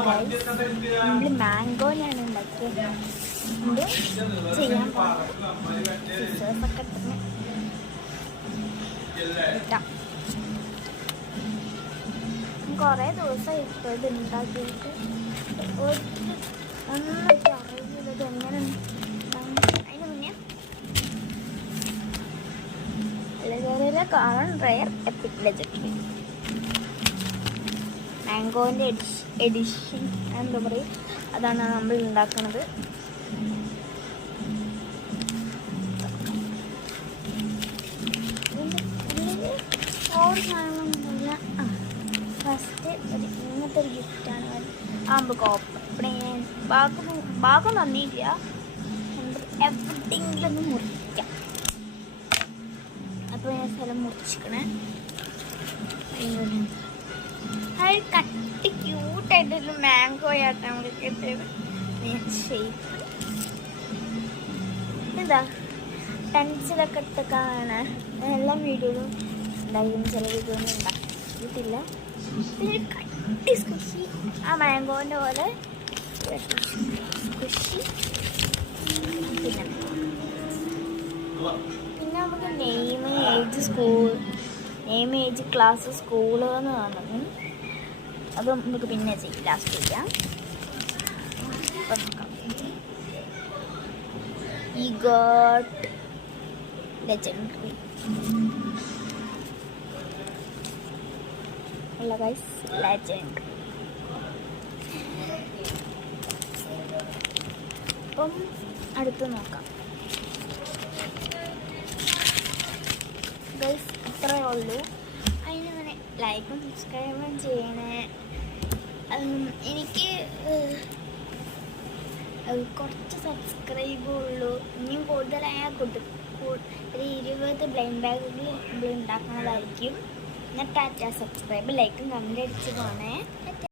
നമ്മൾ മാംഗോയിലാണ് ഉണ്ടാക്കിയത്. ചെയ്യാൻ സിസേഴ്സൊക്കെ കുറേ ദിവസം ഇപ്പോൾ ഇത് ഉണ്ടാക്കിയിട്ട് ഒന്നും അറിയില്ല ഇത് എങ്ങനെ. അതിന് മുന്നേ ലെജറിലെ കാണാൻ റയർ എപ്പിക് ലെജറി മാംഗോൻ്റെ എഡിഷൻ എന്താ പറയുക, അതാണ് നമ്മൾ ഉണ്ടാക്കുന്നത്. ഫസ്റ്റ് ഇങ്ങനത്തെ ഒരു ഗിഫ്റ്റാണ് ആകുമ്പോൾ കോപ്പ ഭാഗം തന്നില്ല. എവിടെയെങ്കിലും ഒന്ന് മുറിക്കാം. അപ്പോൾ ഞാൻ സ്ഥലം മുറിച്ചിക്കണേ. അത് കട്ടി ക്യൂട്ടായിട്ടൊരു മാംഗോ ആയിട്ട് നമുക്ക് കിട്ടിയത് ഷേപ്പ്. എന്താ ടെൻസിലൊക്കെ ഇട്ട് കാണാൻ എല്ലാ വീഡിയോയിലും ഉണ്ടായിരുന്നു. ചില വീഡിയോയൊന്നും ഉണ്ടാക്കിയിട്ടില്ല. പിന്നെ കട്ടി സ്കുഷി ആ മാംഗോൻ്റെ പോലെ സ്കുഷി. പിന്നെ നമുക്ക് നെയിം ഏജ് ക്ലാസ് സ്കൂൾ എന്ന് പറഞ്ഞു. അത് നമുക്ക് പിന്നെ ചെയ്യാം, ലാസ്റ്റ് ചെയ്യാം. ഈ ഗോട്ട് ലെജൻഡറി അല്ല ഗൈസ്, ലെജൻഡറി. അപ്പം അടുത്ത് നോക്കാം ഗൈസ്. ഇത്രയേ ഉള്ളൂ. അതിനിങ്ങനെ ലൈക്കും സബ്സ്ക്രൈബും ചെയ്യണേ. എനിക്ക് കുറച്ച് സബ്സ്ക്രൈബേ ഉള്ളൂ. ഇനിയും കൂടുതലായാൽ ഒരു 20 ബ്ലൈൻഡ് ബാഗുകൾ നമ്മൾ ഉണ്ടാക്കുന്നതായിരിക്കും. എന്നിട്ട് സബ്സ്ക്രൈബ് ലൈക്കും കമൻറ്റ് അടിച്ച് പോണേ.